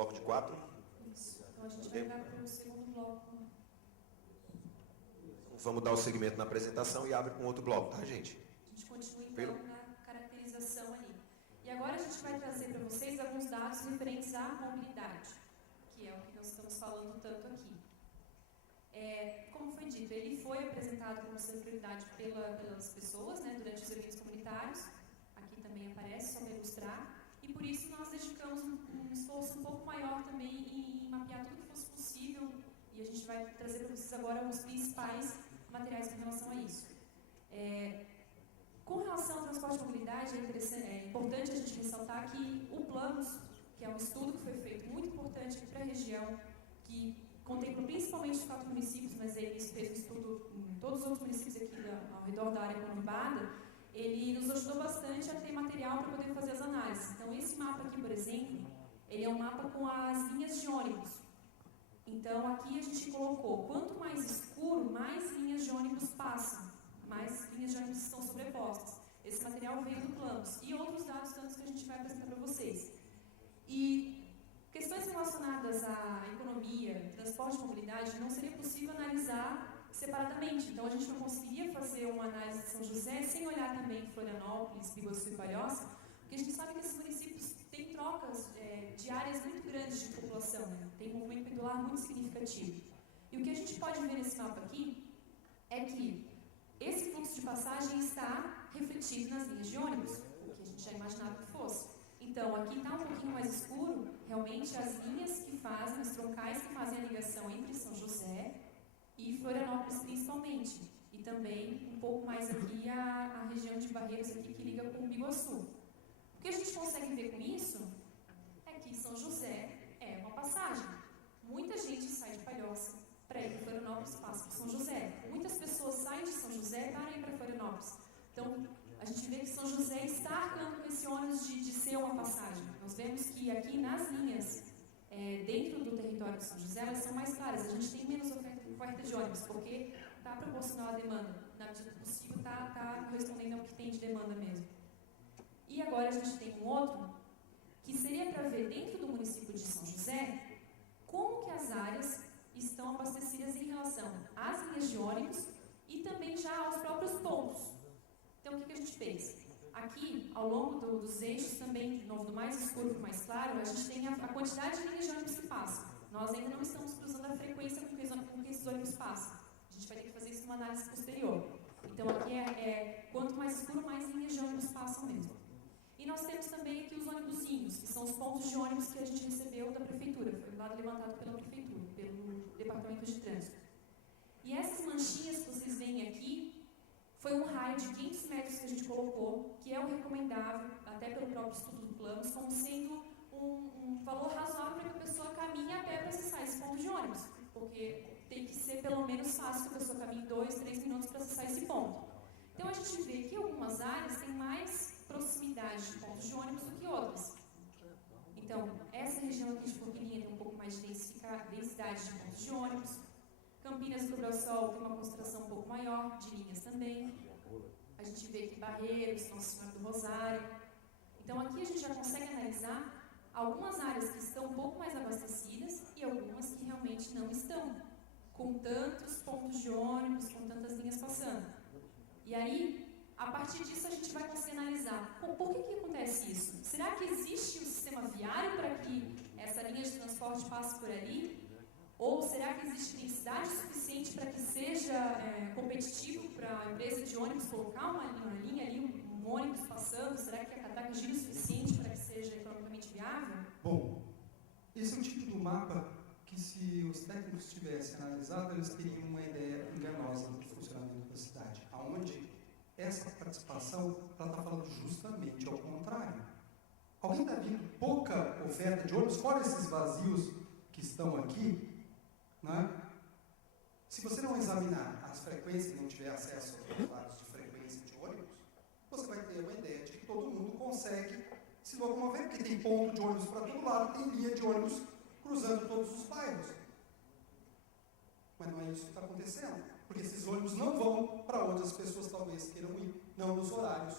bloco de 4. Isso. Então a gente vai entrar para o segundo bloco. Vamos dar o segmento na apresentação e abre com outro bloco, tá, gente? A gente continua então na caracterização ali. E agora a gente vai trazer para vocês alguns dados referentes à mobilidade, que é o que nós estamos falando tanto aqui. Como foi dito, ele foi apresentado como sendo prioridade pelas pessoas, né, durante os eventos comunitários. Aqui também aparece, só para ilustrar. E por isso nós dedicamos um esforço um pouco maior também em mapear tudo que fosse possível. E a gente vai trazer para vocês agora os principais materiais com relação a isso. Com relação ao transporte e mobilidade, é importante a gente ressaltar que o Planos, que é um estudo que foi feito muito importante aqui para a região, que contempla principalmente os 4 municípios, mas ele fez um estudo em todos os outros municípios aqui ao redor da área conurbada, ele nos ajudou bastante a ter material para poder fazer as análises. Então, esse mapa aqui, por exemplo, ele é um mapa com as linhas de ônibus. Então, aqui a gente colocou, quanto mais escuro, mais linhas de ônibus passam, mais linhas de ônibus estão sobrepostas. Esse material veio do Planos e outros dados tantos que a gente vai apresentar para vocês. E questões relacionadas à economia, transporte e mobilidade não seria possível analisar separadamente. Então, a gente não conseguiria fazer uma análise de São José sem olhar também Florianópolis, Biguaçu e Palhoça, porque a gente sabe que esses municípios têm trocas de áreas muito grandes de população, né? Tem um movimento pendular muito significativo. E o que a gente pode ver nesse mapa aqui é que esse fluxo de passagem está refletido nas linhas de ônibus, o que a gente já imaginava que fosse. Então, aqui está um pouquinho mais escuro, realmente as linhas que fazem, os troncais que fazem a ligação entre São José e Florianópolis principalmente. E também um pouco mais aqui a região de Barreiros aqui que liga com o Biguaçu. O que a gente consegue ver com isso é que São José é uma passagem. Muita gente sai de Palhoça para ir para Florianópolis, passa por São José. Muitas pessoas saem de São José para ir para Florianópolis. Então, a gente vê que São José está arcando com esse ônus de ser uma passagem. Nós vemos que aqui nas linhas, dentro do território de São José, elas são mais claras. A gente tem menos oferta de ônibus, porque está proporcional à demanda. Na medida do possível, está correspondendo ao que tem de demanda mesmo. E agora a gente tem um outro, que seria para ver dentro do município de São José, como que as áreas estão abastecidas em relação às linhas de ônibus e também já aos próprios pontos. Então, o que a gente fez? Aqui, ao longo dos eixos, também, de novo, do mais escuro para o mais claro, a gente tem a quantidade de linhas de ônibus que passam. Nós ainda não estamos cruzando a frequência com que esses ônibus passam. A gente vai ter que fazer isso numa análise posterior. Então, aqui quanto mais escuro, mais linhas de ônibus passam mesmo. E nós temos também aqui os ônibusinhos, que são os pontos de ônibus que a gente recebeu da Prefeitura. Foi um dado levantado pela Prefeitura, pelo Departamento de Trânsito. E essas manchinhas que vocês veem aqui, foi um raio de 500 metros que a gente colocou, que é o recomendável, até pelo próprio estudo do Planos, como sendo um valor razoável para que a pessoa caminhe a pé para acessar esse ponto de ônibus. Porque tem que ser pelo menos fácil que a pessoa caminhe 2, 3 minutos para acessar esse ponto. Então a gente vê que algumas áreas têm mais proximidade de pontos de ônibus do que outras. Então, essa região aqui de Forquilinha tem um pouco mais de densidade de pontos de ônibus. Campinas do Brau-Sol tem uma concentração um pouco maior de linhas também. A gente vê aqui Barreiros, Nossa Senhora do Rosário. Então, aqui a gente já consegue analisar algumas áreas que estão um pouco mais abastecidas e algumas que realmente não estão, com tantos pontos de ônibus, com tantas linhas passando. E aí, a partir disso, a gente vai conseguir analisar por que acontece isso. Será que existe um sistema viário para que essa linha de transporte passe por ali? Ou será que existe densidade suficiente para que seja competitivo para a empresa de ônibus colocar uma linha ali, um ônibus passando? Será que a catraca gira o suficiente para que seja economicamente viável? Bom, esse é um tipo do mapa que, se os técnicos tivessem analisado, eles teriam uma ideia enganosa do funcionamento da cidade, onde essa participação está falando justamente ao contrário. Alguém está vendo pouca oferta de ônibus, fora esses vazios que estão aqui, né? Se você não examinar as frequências e não tiver acesso aos dados de frequência de ônibus, você vai ter uma ideia de que todo mundo consegue se locomover, porque tem ponto de ônibus para todo lado, tem linha de ônibus cruzando todos os bairros. Mas não é isso que está acontecendo, porque esses ônibus não vão para onde as pessoas talvez queiram ir, não nos horários.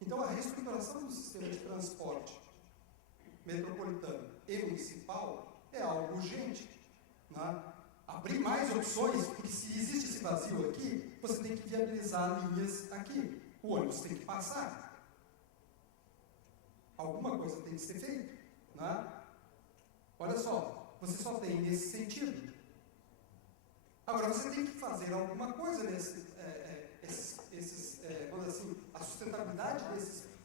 Então, a reestruturação do sistema de transporte metropolitano e municipal é algo urgente. Né? Abrir mais opções, porque se existe esse vazio aqui, você tem que viabilizar linhas aqui. O ônibus tem que passar. Alguma coisa tem que ser feita. Né? Olha só, você só tem nesse sentido. Agora, você tem que fazer alguma coisa vamos dizer assim, a sustentabilidade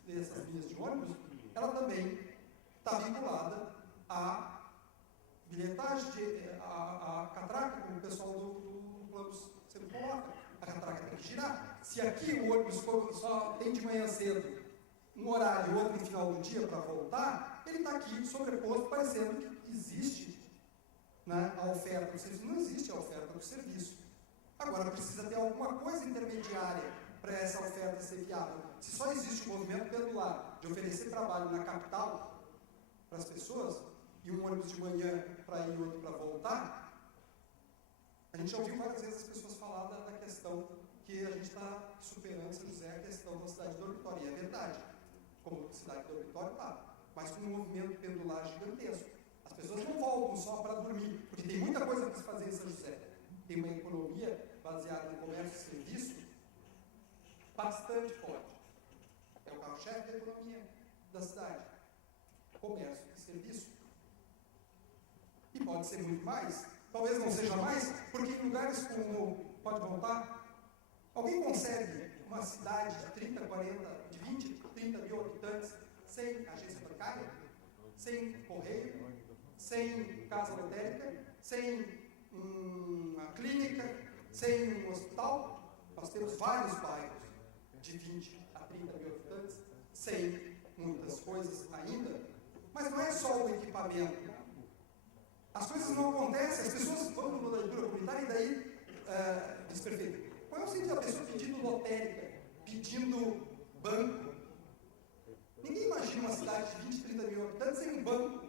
dessas linhas de ônibus, ela também está vinculada à bilhetagem, à catraca, como o pessoal do plano sempre coloca. A catraca tem que girar. Se aqui o ônibus só tem de manhã cedo um horário e outro no final do dia para voltar, ele está aqui sobreposto, parecendo que existe, né, a oferta do serviço. Não existe a oferta do serviço. Agora, precisa ter alguma coisa intermediária para essa oferta ser viável. Se só existe o movimento pendular de oferecer trabalho na capital para as pessoas, e um ônibus de manhã para ir e outro para voltar, a gente já ouviu várias vezes as pessoas falar da questão que a gente está superando, São José, a questão da cidade dormitório. E é verdade, como cidade dormitório está, mas com um movimento pendular gigantesco. As pessoas não voltam só para dormir, porque tem muita coisa para se fazer em São José. Tem uma economia baseada no comércio e serviço bastante forte. É o carro-chefe da economia da cidade. Comércio e serviço. E pode ser muito mais. Talvez não seja mais, porque em lugares como... Pode voltar? Alguém consegue uma cidade de 30, 40, de 20, 30 mil habitantes sem agência bancária? Sem correio? Sem casa lotérica? Sem uma clínica? Sem um hospital? Nós temos vários bairros de 20 a 30 mil habitantes, sem muitas coisas ainda, mas não é só o equipamento. As coisas não acontecem, as pessoas vão para uma leitura comunitária e daí, diz prefeito, qual é o sentido da pessoa pedindo lotérica, pedindo banco? Ninguém imagina uma cidade de 20, 30 mil habitantes sem um banco.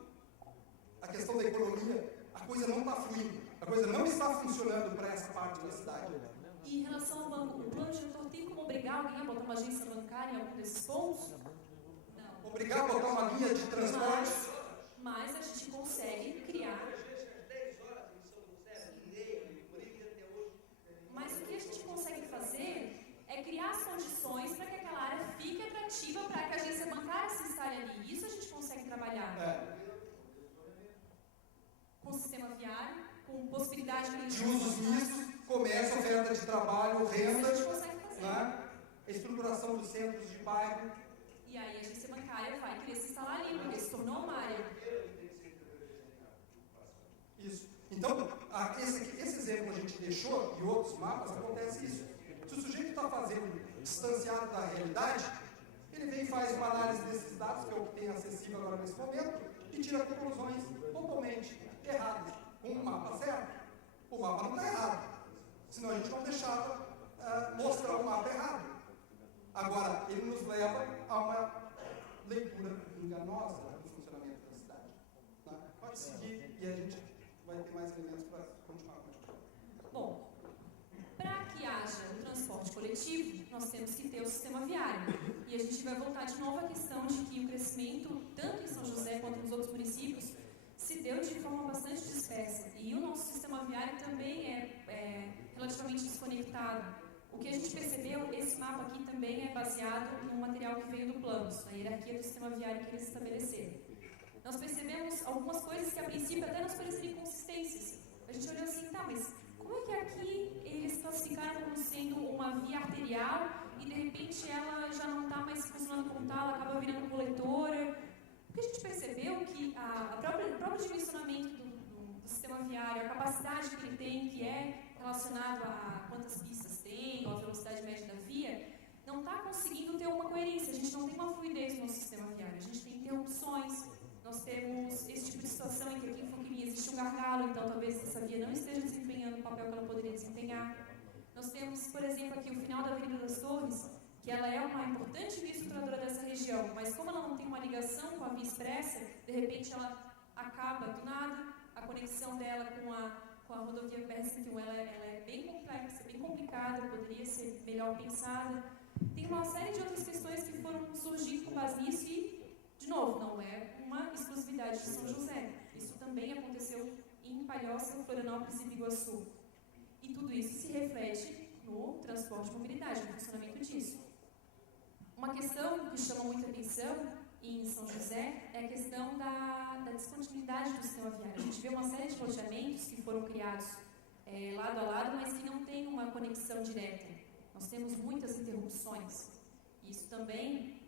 A questão da economia, a coisa não está fluindo, a coisa não está funcionando para essa parte da cidade. E em relação ao banco, o plano diretor tem como obrigar alguém a botar uma agência bancária em algum desses pontos? Não. Obrigar a botar uma linha de transporte? Mas a gente consegue criar. Mas o que a gente consegue fazer é criar as condições para que aquela área fique atrativa para que a agência bancária se instale ali. Isso a gente consegue trabalhar. Com o sistema viário, com possibilidade de usos mistos, comércio, oferta de trabalho, renda, a gente consegue fazer. Né? Estruturação dos centros de bairro. E aí a agência bancária vai querer se instalar ali, porque se tornou uma área. Isso. Então, esse exemplo que a gente deixou, e outros mapas, acontece isso. Se o sujeito está fazendo distanciado da realidade, ele vem e faz uma análise desses dados, que é o que tem acessível agora nesse momento, e tira conclusões totalmente erradas. Com o mapa certo, o mapa não está errado. Senão a gente não deixava mostrar o mapa errado. Agora, ele nos leva a uma leitura enganosa do funcionamento da cidade. Né? Pode seguir e a gente vai ter mais elementos para continuar. Bom, para que haja o transporte coletivo, nós temos que ter o sistema viário. E a gente vai voltar de novo à questão de que o crescimento, tanto em São José quanto nos outros municípios, se deu de forma bastante dispersa. E o nosso sistema viário também é relativamente desconectado. O que a gente percebeu, esse mapa aqui também é baseado no material que veio do Planos, na hierarquia do sistema viário que eles estabeleceram. Nós percebemos algumas coisas que a princípio até nos pareciam inconsistências. A gente olhou assim, tá, mas como é que aqui eles classificaram como sendo uma via arterial e de repente ela já não está mais funcionando como tal, ela acaba virando coletora? Porque a gente percebeu que o próprio dimensionamento do sistema viário, a capacidade que ele tem, que é relacionado a quantas pistas tem, ou a velocidade média da via, não está conseguindo ter uma coerência. A gente não tem uma fluidez no nosso sistema viário. A gente tem interrupções. Nós temos esse tipo de situação em que aqui em Forquilinha existe um gargalo, então talvez essa via não esteja desempenhando o papel que ela poderia desempenhar. Nós temos, por exemplo, aqui o final da Avenida das Torres, que ela é uma importante via estruturadora dessa região, mas como ela não tem uma ligação com a via expressa, de repente ela acaba do nada, a conexão dela com a rodovia BR-101 ela é bem complexa, bem complicada, poderia ser melhor pensada. Tem uma série de outras questões que foram surgindo com base nisso e, de novo, não é uma exclusividade cidade de São José. Isso também aconteceu em Palhoça, Florianópolis e Biguaçu. E tudo isso se reflete no transporte e mobilidade, no funcionamento disso. Uma questão que chama muita atenção em São José é a questão da descontinuidade do sistema viário. A gente vê uma série de loteamentos que foram criados lado a lado, mas que não tem uma conexão direta. Nós temos muitas interrupções. Isso também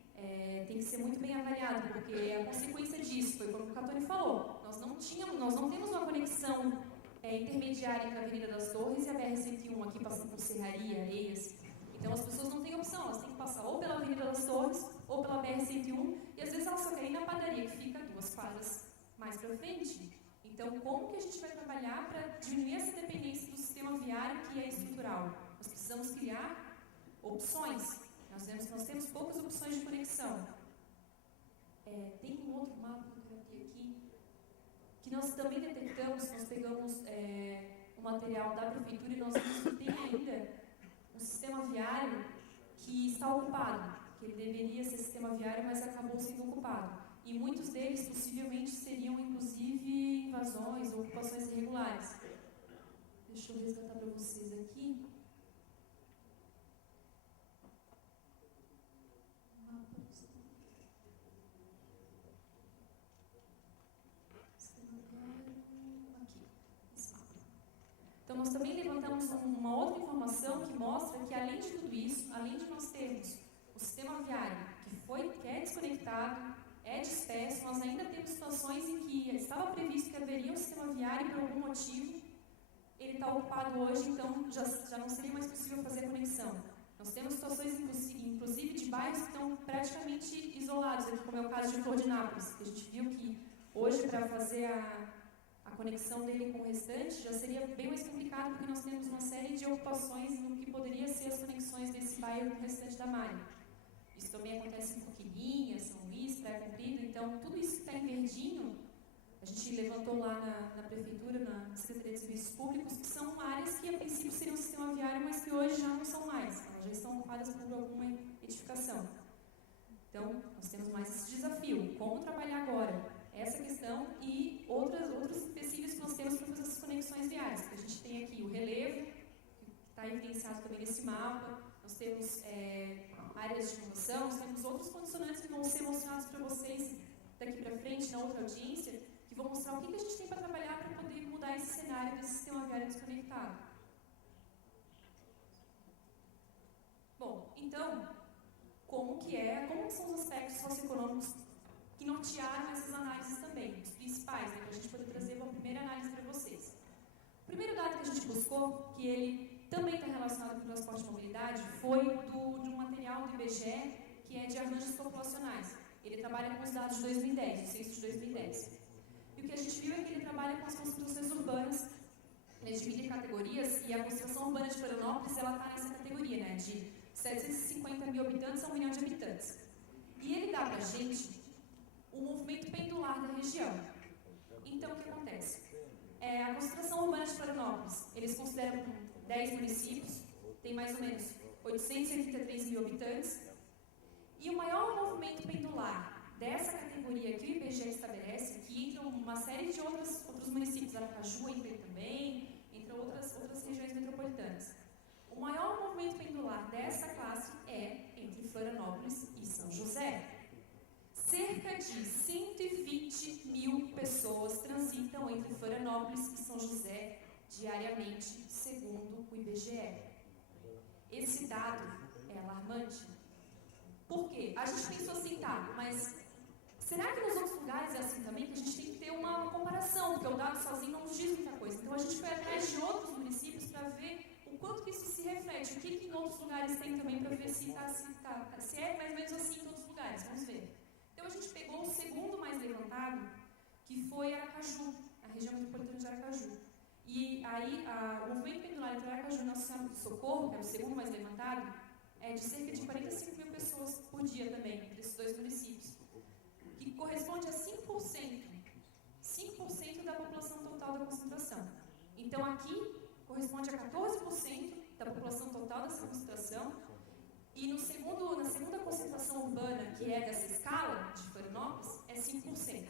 tem que ser muito bem avaliado, porque a consequência disso foi como o Catoni falou. Nós não temos uma conexão intermediária entre a Avenida das Torres e a BR-101 aqui passando por Serraria, Areias. Então as pessoas não têm opção, elas têm que passar ou pela Avenida das Torres ou pela BR-101 e às vezes elas só querem ir na padaria, que fica 2 quadras mais para frente. Então, como que a gente vai trabalhar para diminuir essa dependência do sistema viário que é estrutural? Nós precisamos criar opções. Nós temos poucas opções de conexão. Tem um outro mapa que eu abri aqui, que nós também detectamos, nós pegamos o material da prefeitura e nós vimos que tem ainda um sistema viário que está ocupado, que ele deveria ser sistema viário, mas acabou sendo ocupado. E muitos deles possivelmente seriam, inclusive, invasões ou ocupações irregulares. Deixa eu resgatar para vocês aqui. Então, nós também levantamos uma outra informação que mostra que, além de tudo isso, além de nós termos o sistema viário que é desconectado, é disperso, nós ainda temos situações em que estava previsto que haveria um sistema viário e, por algum motivo, ele está ocupado hoje, então já não seria mais possível fazer a conexão. Nós temos situações, inclusive, de bairros que estão praticamente isolados, aqui, como é o caso de Florianópolis, que a gente viu que hoje, para fazer a conexão dele com o restante, já seria bem mais complicado, porque nós temos uma série de ocupações no que poderia ser as conexões desse bairro com o restante da malha. Isso também acontece em Coquilinha, São Luís, Praia Comprida, então tudo isso que está em verdinho, a gente levantou lá na prefeitura, na Secretaria de Serviços Públicos, que são áreas que a princípio seriam um sistema viário, mas que hoje já não são mais, elas já estão ocupadas por alguma edificação. Então, nós temos mais esse desafio, como trabalhar agora essa questão e outros empecilhos que nós temos para fazer essas conexões viárias, que a gente tem aqui o relevo, que está evidenciado também nesse mapa, nós temos áreas de inovação, nós temos outros condicionantes que vão ser mostrados para vocês daqui para frente, na outra audiência, que vão mostrar o que a gente tem para trabalhar para poder mudar esse cenário desse sistema viário desconectado. Bom, então, como são os aspectos socioeconômicos que nortearam essas análises também, os principais, para a gente poder trazer uma primeira análise para vocês. O primeiro dado que a gente buscou, que ele também está relacionado com transporte e mobilidade, foi de um material do IBGE, que é de arranjos populacionais. Ele trabalha com os dados de 2010, o censo de 2010. E o que a gente viu é que ele trabalha com as construções urbanas, ele divide em categorias, e a construção urbana de Florianópolis está nessa categoria, né, de 750 mil habitantes a 1 milhão de habitantes. E ele dá para a gente o movimento pendular da região. Então, o que acontece? A construção urbana de Florianópolis, eles consideram 10 municípios, tem mais ou menos 883 mil habitantes, e o maior movimento pendular dessa categoria que o IBGE estabelece, que entram uma série de outros municípios, Aracaju entra também, entre outras regiões metropolitanas. O maior movimento pendular dessa classe é entre Florianópolis e São José. Cerca de 120 mil pessoas transitam entre Florianópolis e São José diariamente, segundo o IBGE. Esse dado é alarmante. Por quê? A gente pensou assim, tá, mas será que nos outros lugares é assim também? Que a gente tem que ter uma comparação, porque o dado sozinho não nos diz muita coisa. Então a gente foi atrás de outros municípios para ver o quanto que isso se reflete, o que em outros lugares tem também, para ver se é mais ou menos assim em todos os lugares. Vamos ver. Então a gente pegou o segundo mais levantado, que foi Aracaju, a região metropolitana de Aracaju. E aí o movimento pendular entre Aracaju e Nossa Senhora do Socorro, que era o segundo mais levantado, é de cerca de 45 mil pessoas por dia também, entre esses dois municípios, que corresponde a 5% da população total da concentração. Então aqui corresponde a 14% da população total dessa concentração, e na segunda concentração urbana, que é dessa escala de Florianópolis, é 5%.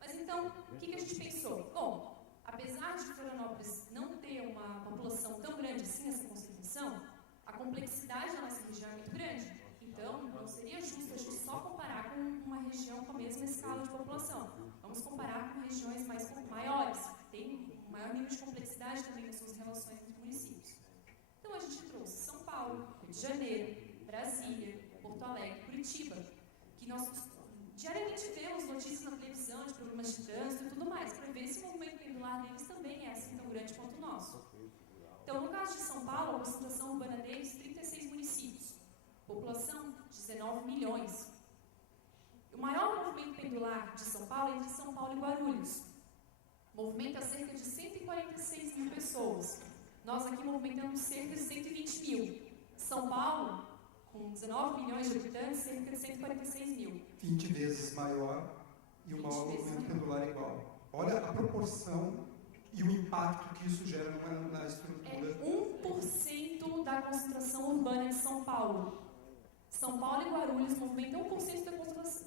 Mas Então, o que a gente pensou? Bom, apesar de Florianópolis não ter uma população tão grande assim, essa concentração, a complexidade da nossa região é muito grande. Então, não seria justo a gente só comparar com uma região com a mesma escala de população. Vamos comparar com regiões maiores, que têm um maior nível de complexidade também nas suas relações entre municípios. Então, a gente trouxe São Paulo, Rio de Janeiro, Brasília, Porto Alegre, Curitiba, que nós diariamente vemos notícias na televisão de problemas de trânsito e tudo mais, para ver se o movimento pendular deles também é assim tão grande quanto o nosso. Então, no caso de São Paulo, a concentração urbana deles, 36 municípios, população 19 milhões. O maior movimento pendular de São Paulo é entre São Paulo e Guarulhos. Movimenta cerca de 146 mil pessoas. Nós aqui movimentamos cerca de 120 mil. São Paulo, com 19 milhões de habitantes, cerca de 146 mil. 20 vezes maior e o maior movimento pendular é igual. Olha a proporção e o impacto que isso gera na estrutura. É 1% da concentração urbana de São Paulo. São Paulo e Guarulhos movimentam 1% da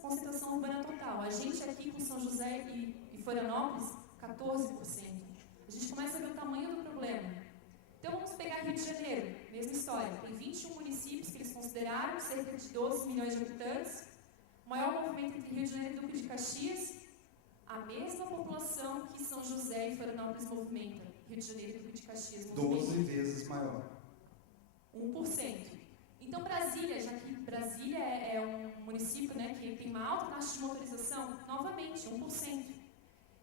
concentração urbana total. A gente aqui com São José e Florianópolis, 14%. A gente começa a ver o tamanho do problema. Então vamos pegar Rio de Janeiro, mesma história. Tem 21 municípios que eles consideraram, cerca de 12 milhões de habitantes. O maior movimento entre Rio de Janeiro e Duque de Caxias, a mesma população que São José e Florianópolis movimentam. Rio de Janeiro e Duque de Caxias movimentam 12 vezes maior. 1%. Então Brasília, já que Brasília é um município, né, que tem uma alta taxa de motorização, novamente, 1%.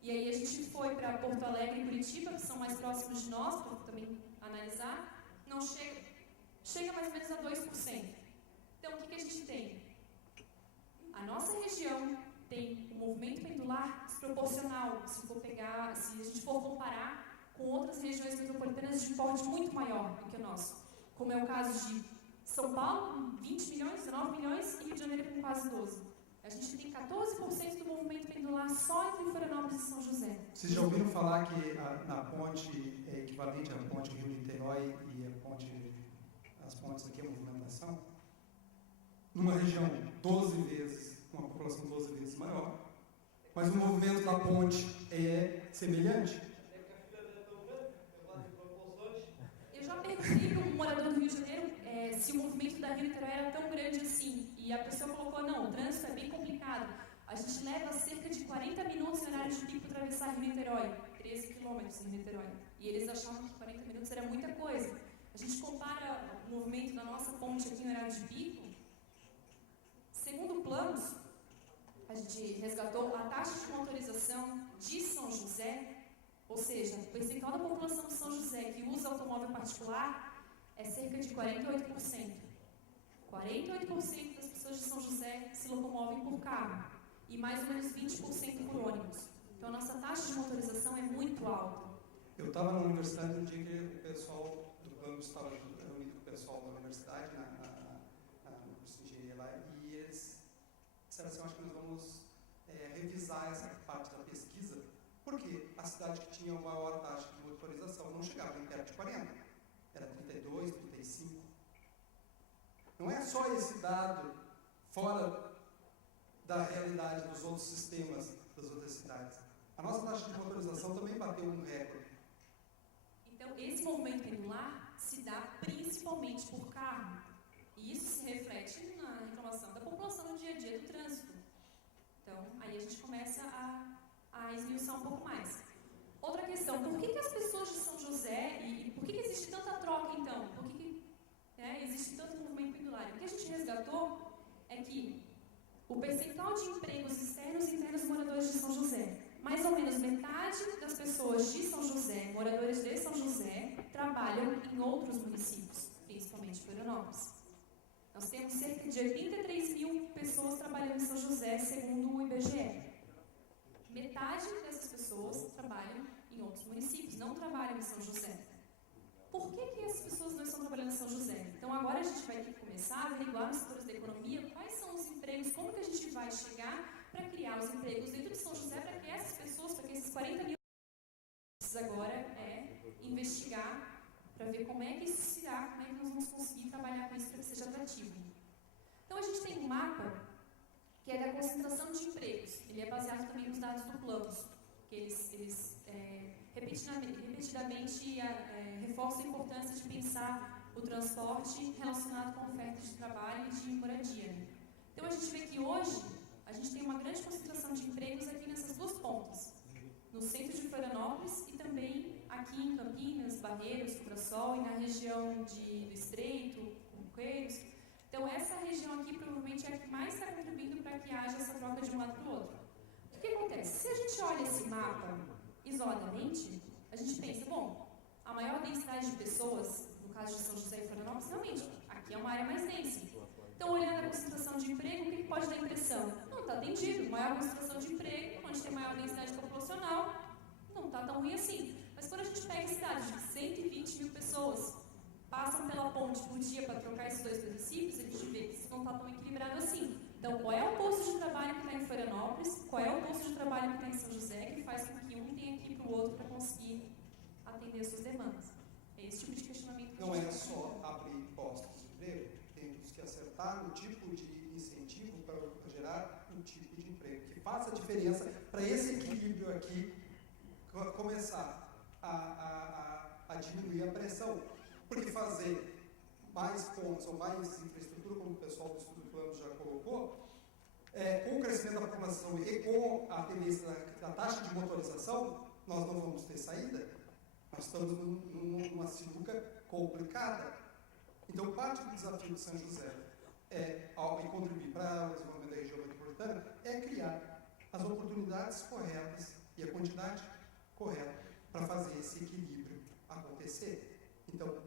E aí a gente foi para Porto Alegre e Curitiba, que são mais próximos de nós, para também analisar, não chega mais ou menos a 2%. Então, o que a gente tem? A nossa região tem um movimento pendular desproporcional, se a gente for comparar com outras regiões metropolitanas de porte muito maior do que o nosso, como é o caso de São Paulo, com 20 milhões, 19 milhões, e Rio de Janeiro com quase 12. A gente tem 14% do movimento pendular só entre Florianópolis e São José. Vocês já ouviram falar que na ponte é equivalente à ponte Rio-Niterói e as pontes aqui, a movimentação? Numa região 12 vezes, com uma população 12 vezes maior, mas o movimento da ponte é semelhante? Eu já perguntei para um morador do Rio de Janeiro se o movimento da Rio-Niterói era tão grande assim, e a pessoa colocou, não, o trânsito é bem complicado. A gente leva cerca de 40 minutos em horário de pico para atravessar Rio-Niterói, 13 quilômetros em Niterói. E eles achavam que 40 minutos era muita coisa. A gente compara o movimento da nossa ponte aqui em horário de pico. Segundo planos, a gente resgatou a taxa de motorização de São José, ou seja, o percentual da população de São José que usa automóvel particular é cerca de 48%. 48% das pessoas de São José se locomovem por carro e mais ou menos 20% por ônibus. Então, a nossa taxa de motorização é muito alta. Eu estava na universidade no dia que o pessoal do banco estava reunido com o pessoal da universidade, no curso de engenharia lá, e eles disseram assim, acho que nós vamos revisar essa parte da pesquisa, porque a cidade que tinha a maior taxa de motorização não chegava nem perto de 40, era 32, 35. Não é só esse dado fora da realidade dos outros sistemas das outras cidades. A nossa taxa de motorização também bateu um recorde. Então, esse movimento pendular se dá principalmente por carro. E isso se reflete na reclamação da população no dia a dia do trânsito. Então, aí a gente começa a esmiuçar um pouco mais. Outra questão, por que as pessoas de São José, e por que existe tanta troca, então? Por que existe tanto movimento pendular? O que a gente resgatou é que o percentual de empregos externos e internos dos moradores de São José, mais ou menos metade das pessoas de São José, moradores de São José, trabalham em outros municípios, principalmente Florianópolis. Nós temos cerca de 83 mil pessoas trabalhando em São José, segundo o IBGE. Metade dessas pessoas trabalham em outros municípios, não trabalham em São José. Por que essas pessoas não estão trabalhando em São José? Então, agora a gente vai ter que começar a averiguar nos setores da economia quais são os empregos, como que a gente vai chegar para criar os empregos dentro de São José para que essas pessoas, para que esses 40 mil agora investigar para ver como é que isso se dá, como é que nós vamos conseguir trabalhar com isso para que seja atrativo. Então, a gente tem um mapa que é da concentração de empregos. Ele é baseado também nos dados do Planos. que eles repetidamente reforçam a importância de pensar o transporte relacionado com oferta de trabalho e de moradia. Então a gente vê que hoje a gente tem uma grande concentração de empregos aqui nessas duas pontas, no centro de Florianópolis e também aqui em Campinas, Barreiros, Cobrasol e na região do Estreito, Coqueiros. Então essa região aqui provavelmente é a que mais está contribuindo para que haja essa troca de um lado para o outro. O que acontece? Se a gente olha esse mapa isoladamente, a gente pensa, bom, a maior densidade de pessoas, no caso de São José e Florianópolis, realmente, aqui é uma área mais densa. Então, olhando a concentração de emprego, o que pode dar a impressão? Não está atendido. Maior concentração de emprego, onde tem maior densidade populacional, não está tão ruim assim. Mas quando a gente pega cidades de 120 mil pessoas, passam pela ponte por dia para trocar esses dois municípios, a gente vê que isso não está tão equilibrado assim. Então, qual é o posto de trabalho que está em Florianópolis? Qual é o posto de trabalho que está em São José, que faz com que um tenha que ir para o outro para conseguir atender as suas demandas? É esse tipo de questionamento que Não a gente é tem. só abrir postos de emprego, temos que acertar o tipo de incentivo para gerar um tipo de emprego que faça a diferença para esse equilíbrio aqui começar a diminuir a pressão. Porque fazer mais pontos ou mais infraestrutura, como o pessoal do Estudo Plano já colocou, com o crescimento da população e com a tendência da taxa de motorização, nós não vamos ter saída. Nós estamos numa sinuca complicada. Então, parte do desafio de São José e contribuir para o desenvolvimento da região metropolitana é criar as oportunidades corretas e a quantidade correta para fazer esse equilíbrio acontecer. Então,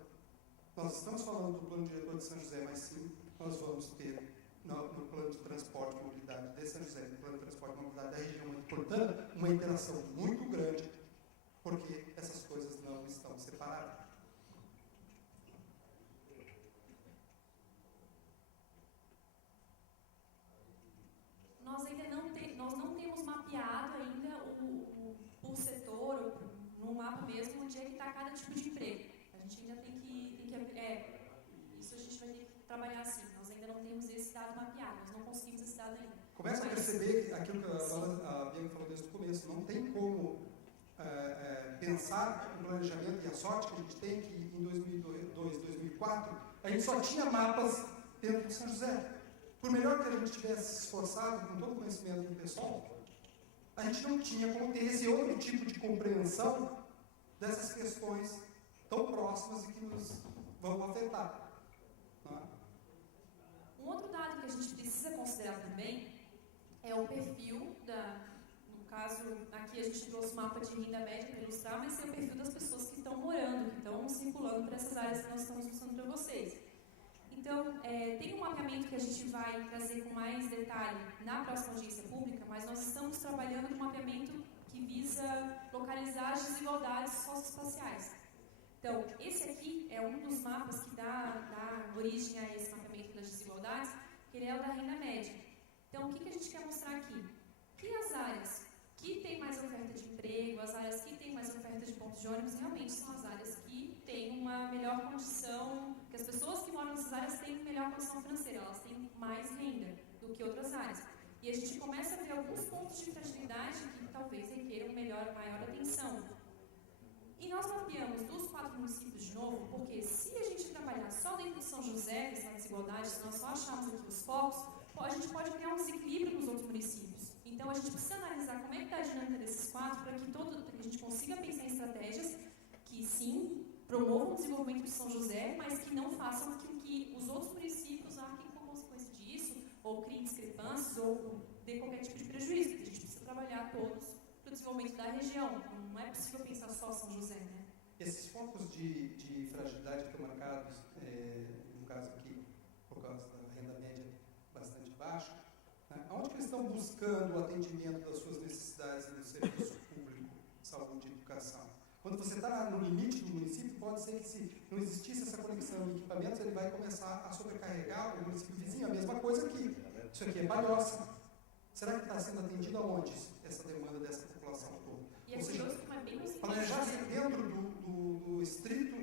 nós estamos falando do plano diretor de São José, mas sim, nós vamos ter no plano de transporte e mobilidade de São José, no plano de transporte e mobilidade da região metropolitana, uma interação muito grande, porque essas coisas não estão separadas. Nós não temos mapeado ainda por setor, ou no mapa mesmo, onde é que está cada tipo de emprego. A gente ainda tem que isso a gente vai ter que trabalhar assim. Nós ainda não temos esse dado mapeado, nós não conseguimos esse dado ainda. Começa a perceber aquilo que a Bianca falou desde o começo, não tem como pensar no planejamento, e a sorte que a gente tem que em 2002, 2004, a gente só tinha mapas dentro de São José. Por melhor que a gente tivesse se esforçado com todo o conhecimento do pessoal, a gente não tinha como ter esse outro tipo de compreensão dessas questões tão próximas e que nos vão afetar. Não é? Um outro dado que a gente precisa considerar também é o perfil no caso, aqui a gente trouxe o mapa de renda média para ilustrar, mas é o perfil das pessoas que estão morando, que estão circulando por essas áreas que nós estamos mostrando para vocês. Então, tem um mapeamento que a gente vai trazer com mais detalhe na próxima audiência pública, mas nós estamos trabalhando com um mapeamento que visa localizar as desigualdades socioespaciais. Então, esse aqui é um dos mapas que dá origem a esse mapeamento das desigualdades, que ele é o da renda média. Então, o que a gente quer mostrar aqui? Que as áreas que têm mais oferta de emprego, as áreas que têm mais oferta de pontos de ônibus, realmente são as áreas que têm uma melhor condição, que as pessoas que moram nessas áreas têm melhor condição financeira, elas têm mais renda do que outras áreas. E a gente começa a ver alguns pontos de fragilidade que talvez requeram maior atenção. E nós mapeamos dos 4 municípios de novo, porque se a gente trabalhar só dentro de São José, essa desigualdade, se nós só acharmos aqui os focos, a gente pode criar um desequilíbrio nos outros municípios. Então, a gente precisa analisar como é que está a dinâmica desses 4 para que a gente consiga pensar em estratégias que, sim, promovam o desenvolvimento de São José, mas que não façam com que os outros municípios arquem com consequência disso, ou criem discrepâncias, ou dê qualquer tipo de prejuízo. A gente precisa trabalhar todos para o desenvolvimento da região. Não é possível pensar só São José, né? Esses focos de fragilidade estão marcados, no caso aqui, por causa da renda média bastante baixa, né? Onde que eles estão buscando o atendimento das suas necessidades no serviço público, saúde e educação? Quando você está no limite do município, pode ser que se não existisse essa conexão de equipamentos, ele vai começar a sobrecarregar o município vizinho. A mesma coisa aqui. Isso aqui é Palhoça. Será que está sendo atendido aonde essa demanda dessa população toda? E é curioso como é bem no planejar-se dentro do estrito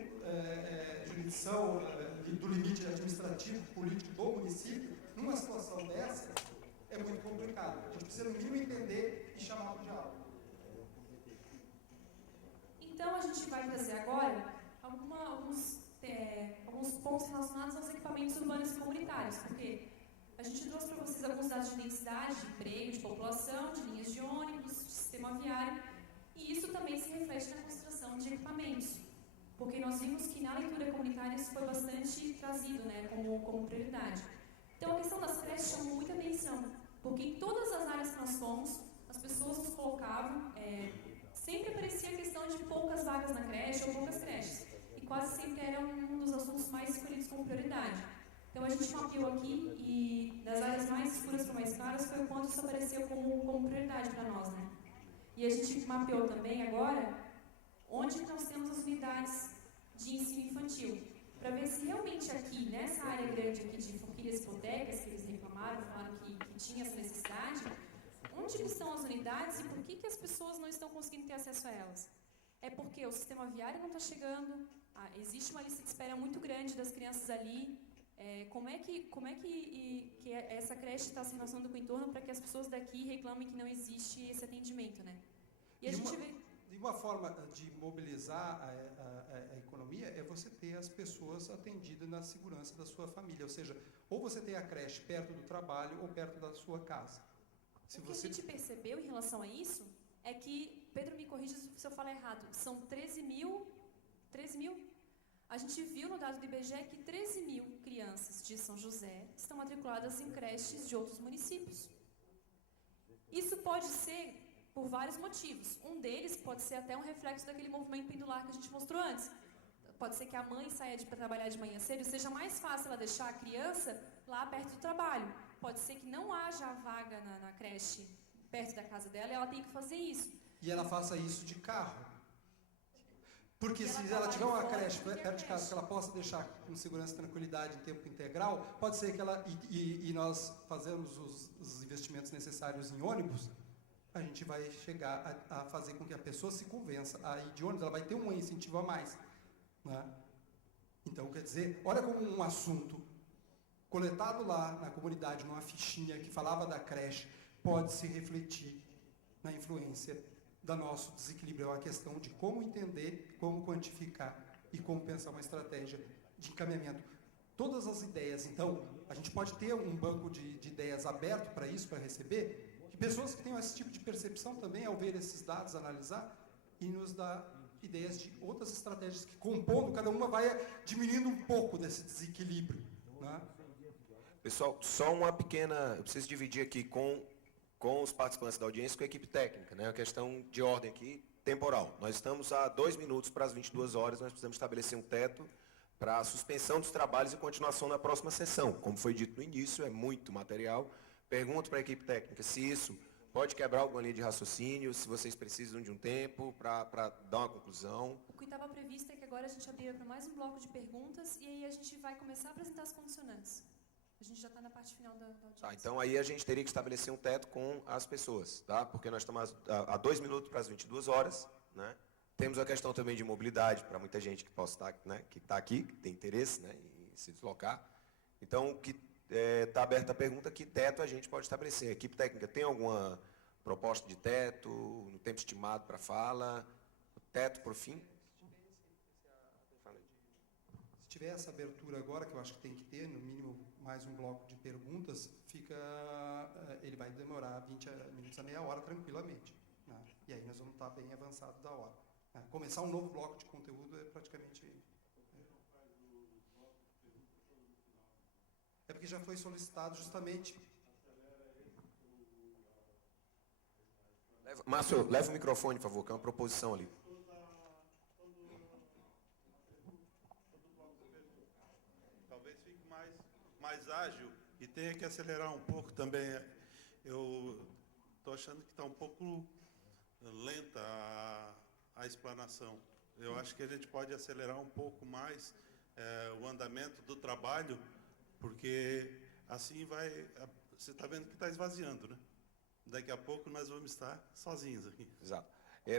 jurisdição, do limite administrativo, político do município, numa situação dessa, é muito complicado. A gente precisa, no mínimo, entender e chamar para o diálogo. Então, a gente vai trazer agora alguns pontos relacionados aos equipamentos urbanos e comunitários, porque a gente trouxe para vocês alguns dados de densidade, de emprego, de população, de linhas de ônibus, de sistema viário, e isso também se reflete na construção de equipamentos, porque nós vimos que na leitura comunitária isso foi bastante trazido, né, como prioridade. Então, a questão das creches chamou muita atenção, porque em todas as áreas que nós fomos, as pessoas nos colocavam, sempre aparecia a questão de poucas vagas na creche ou poucas creches, e quase sempre era um dos assuntos mais escolhidos como prioridade. Então, a gente mapeou aqui, e das áreas mais escuras para mais claras foi quando isso apareceu como prioridade para nós, né? E a gente mapeou também agora onde nós temos as unidades de ensino infantil, para ver se realmente aqui, nessa área grande aqui de Forquilhas e Hipotecas, que eles reclamaram, falaram que tinha essa necessidade, onde que estão as unidades e por que as pessoas não estão conseguindo ter acesso a elas? É porque o sistema viário não está chegando, existe uma lista de espera muito grande das crianças ali. Como é que essa creche está se relacionando com o entorno para que as pessoas daqui reclamem que não existe esse atendimento, né? E uma forma de mobilizar a economia é você ter as pessoas atendidas na segurança da sua família, ou seja, ou você tem a creche perto do trabalho ou perto da sua casa. O que a gente percebeu em relação a isso é que, Pedro, me corrija se eu falar errado, são 13 mil? A gente viu no dado do IBGE que 13 mil crianças de São José estão matriculadas em creches de outros municípios. Isso pode ser por vários motivos. Um deles pode ser até um reflexo daquele movimento pendular que a gente mostrou antes. Pode ser que a mãe saia para trabalhar de manhã cedo e seja mais fácil ela deixar a criança lá perto do trabalho. Pode ser que não haja a vaga na creche perto da casa dela e ela tem que fazer isso. E ela faça isso de carro. Porque se ela tiver uma creche perto de casa que ela possa deixar com segurança e tranquilidade em tempo integral, pode ser que ela, e nós fazemos os investimentos necessários em ônibus, a gente vai chegar a fazer com que a pessoa se convença a ir de ônibus, ela vai ter um incentivo a mais. Né? Então, quer dizer, olha como um assunto coletado lá na comunidade, numa fichinha que falava da creche, pode se refletir na influência do nosso desequilíbrio. É uma questão de como entender, como quantificar e como pensar uma estratégia de encaminhamento. Todas as ideias, então, a gente pode ter um banco de ideias aberto para isso, para receber, que pessoas que tenham esse tipo de percepção também, ao ver esses dados, analisar e nos dar ideias de outras estratégias que, compondo, cada uma vai diminuindo um pouco desse desequilíbrio. Né? Pessoal, só uma pequena... Eu preciso dividir aqui com os participantes da audiência e com a equipe técnica, né? Uma questão de ordem aqui, temporal. Nós estamos a 2 minutos para as 22 horas, nós precisamos estabelecer um teto para a suspensão dos trabalhos e continuação na próxima sessão. Como foi dito no início, é muito material. Pergunto para a equipe técnica se isso pode quebrar alguma linha de raciocínio, se vocês precisam de um tempo para dar uma conclusão. O que estava previsto é que agora a gente abriria para mais um bloco de perguntas e aí a gente vai começar a apresentar as condicionantes. A gente já está na parte final da audiência. Tá, então aí a gente teria que estabelecer um teto com as pessoas, tá? Porque nós estamos a 2 minutos para as 22 horas, né? Temos a questão também de mobilidade para muita gente que possa estar, né, que está aqui, que tem interesse, né, em se deslocar. Então, o que está aberta a pergunta, que teto a gente pode estabelecer? A equipe técnica tem alguma proposta de teto, no tempo estimado para fala? Teto por fim? Se tiver essa abertura agora, que eu acho que tem que ter, no mínimo mais um bloco de perguntas, ele vai demorar 20 minutos a meia hora tranquilamente. Né? E aí nós vamos estar bem avançados da hora. Né? Começar um novo bloco de conteúdo é praticamente... É porque já foi solicitado justamente... Márcio, leva o microfone, por favor, que é uma proposição ali. Talvez fique mais ágil e tenha que acelerar um pouco também. Eu estou achando que está um pouco lenta a explanação. Eu acho que a gente pode acelerar um pouco mais o andamento do trabalho, porque assim você está vendo que está esvaziando, né? Daqui a pouco nós vamos estar sozinhos aqui. Exato.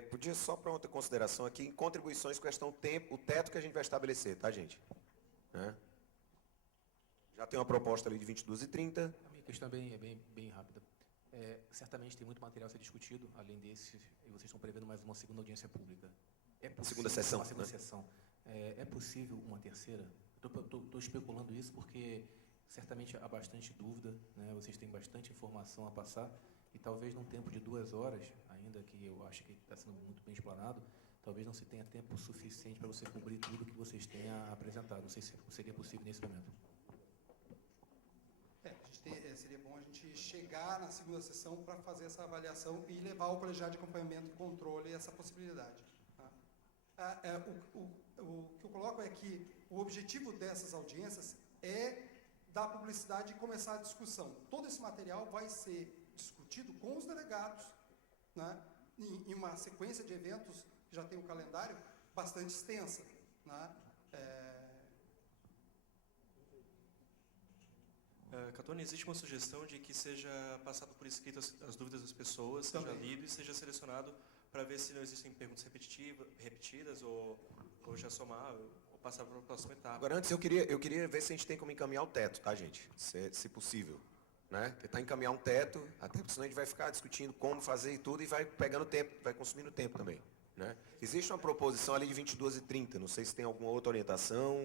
Podia só para outra consideração aqui, em contribuições, questão tempo, o teto que a gente vai estabelecer, tá, gente? Já tem uma proposta ali de 22h30. A minha questão é bem rápida. Certamente tem muito material a ser discutido, além desse, e vocês estão prevendo mais uma segunda audiência pública. segunda sessão, uma segunda né? sessão. É possível uma terceira? Estou especulando isso porque certamente há bastante dúvida, né? Vocês têm bastante informação a passar e talvez num tempo de 2 horas, ainda que eu acho que está sendo muito bem explanado, talvez não se tenha tempo suficiente para você cobrir tudo que vocês tenham apresentado. Não sei se seria possível nesse momento. Seria bom a gente chegar na segunda sessão para fazer essa avaliação e levar ao colegiado de acompanhamento e controle essa possibilidade. Tá? O que eu coloco é que o objetivo dessas audiências é dar publicidade e começar a discussão. Todo esse material vai ser discutido com os delegados, né, em uma sequência de eventos, já tem um calendário bastante extensa. Né? Catone, existe uma sugestão de que seja passado por escrito as dúvidas das pessoas, seja lido e seja selecionado para ver se não existem perguntas repetidas ou já somar ou passar para a próxima etapa. Agora, antes, eu queria ver se a gente tem como encaminhar o teto, tá, gente? Se possível. Né? Tentar encaminhar um teto, até porque senão a gente vai ficar discutindo como fazer e tudo e vai pegando tempo, vai consumindo tempo também. Né? Existe uma proposição ali de 22h30, não sei se tem alguma outra orientação.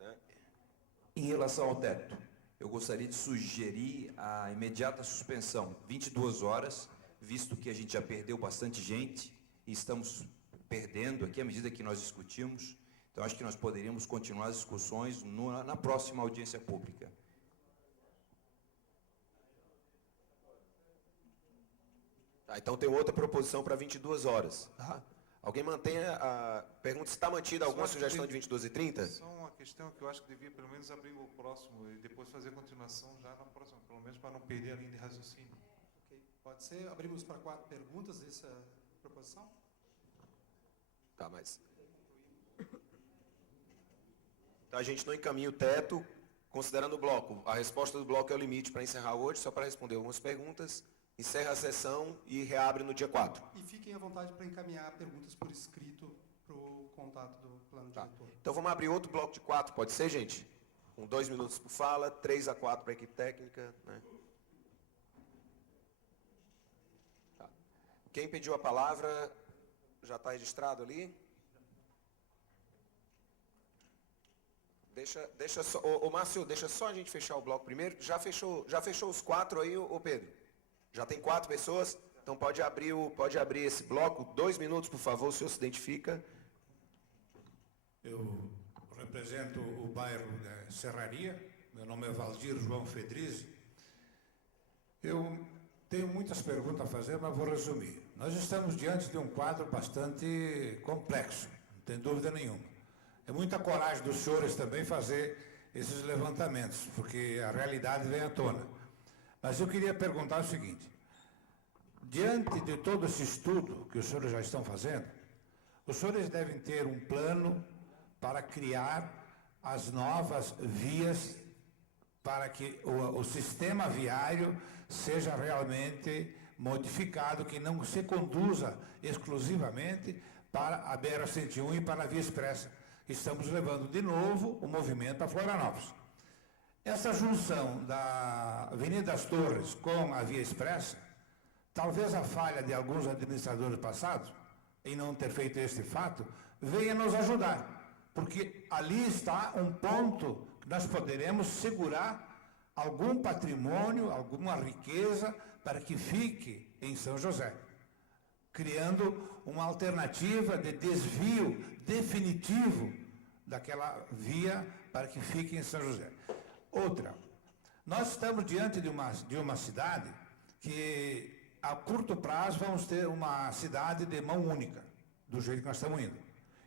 Né? Em relação ao teto, eu gostaria de sugerir a imediata suspensão, 22 horas, visto que a gente já perdeu bastante gente e estamos perdendo aqui à medida que nós discutimos. Então, acho que nós poderíamos continuar as discussões na próxima audiência pública. Tá, então tem outra proposição para 22 horas. Tá? Alguém mantém a pergunta se está mantida alguma sugestão de 22h30? Só uma questão que eu acho que devia pelo menos abrir o próximo e depois fazer a continuação já na próxima, pelo menos para não perder a linha de raciocínio. Okay. Pode ser? Abrimos para 4 perguntas essa proposição? Tá, mas... Então a gente não encaminha o teto, considerando o bloco. A resposta do bloco é o limite para encerrar hoje, só para responder algumas perguntas. Encerra a sessão e reabre no dia 4. E fiquem à vontade para encaminhar perguntas por escrito para o contato do plano diretor. Então vamos abrir outro bloco de 4, pode ser, gente? Com 2 minutos por fala, 3 a 4 para a equipe técnica. Né? Tá. Quem pediu a palavra já está registrado ali? Deixa só, ô Márcio, deixa só a gente fechar o bloco primeiro. Já fechou os 4 aí, ô Pedro? Já tem 4 pessoas? Então pode abrir esse bloco. 2 minutos, por favor, o senhor se identifica. Eu represento o bairro da Serraria. Meu nome é Valdir João Fedrizzi. Eu tenho muitas perguntas a fazer, mas vou resumir. Nós estamos diante de um quadro bastante complexo, não tem dúvida nenhuma. É muita coragem dos senhores também fazer esses levantamentos, porque a realidade vem à tona. Mas eu queria perguntar o seguinte: diante de todo esse estudo que os senhores já estão fazendo, os senhores devem ter um plano para criar as novas vias para que o sistema viário seja realmente modificado, que não se conduza exclusivamente para a BR-101 e para a Via Expressa. Estamos levando de novo o movimento a Florianópolis. Essa junção da Avenida das Torres com a Via Expressa, talvez a falha de alguns administradores passados, em não ter feito este fato, venha nos ajudar, porque ali está um ponto que nós poderemos segurar algum patrimônio, alguma riqueza, para que fique em São José, criando uma alternativa de desvio definitivo daquela via para que fique em São José. Outra, nós estamos diante de uma cidade que a curto prazo vamos ter uma cidade de mão única, do jeito que nós estamos indo.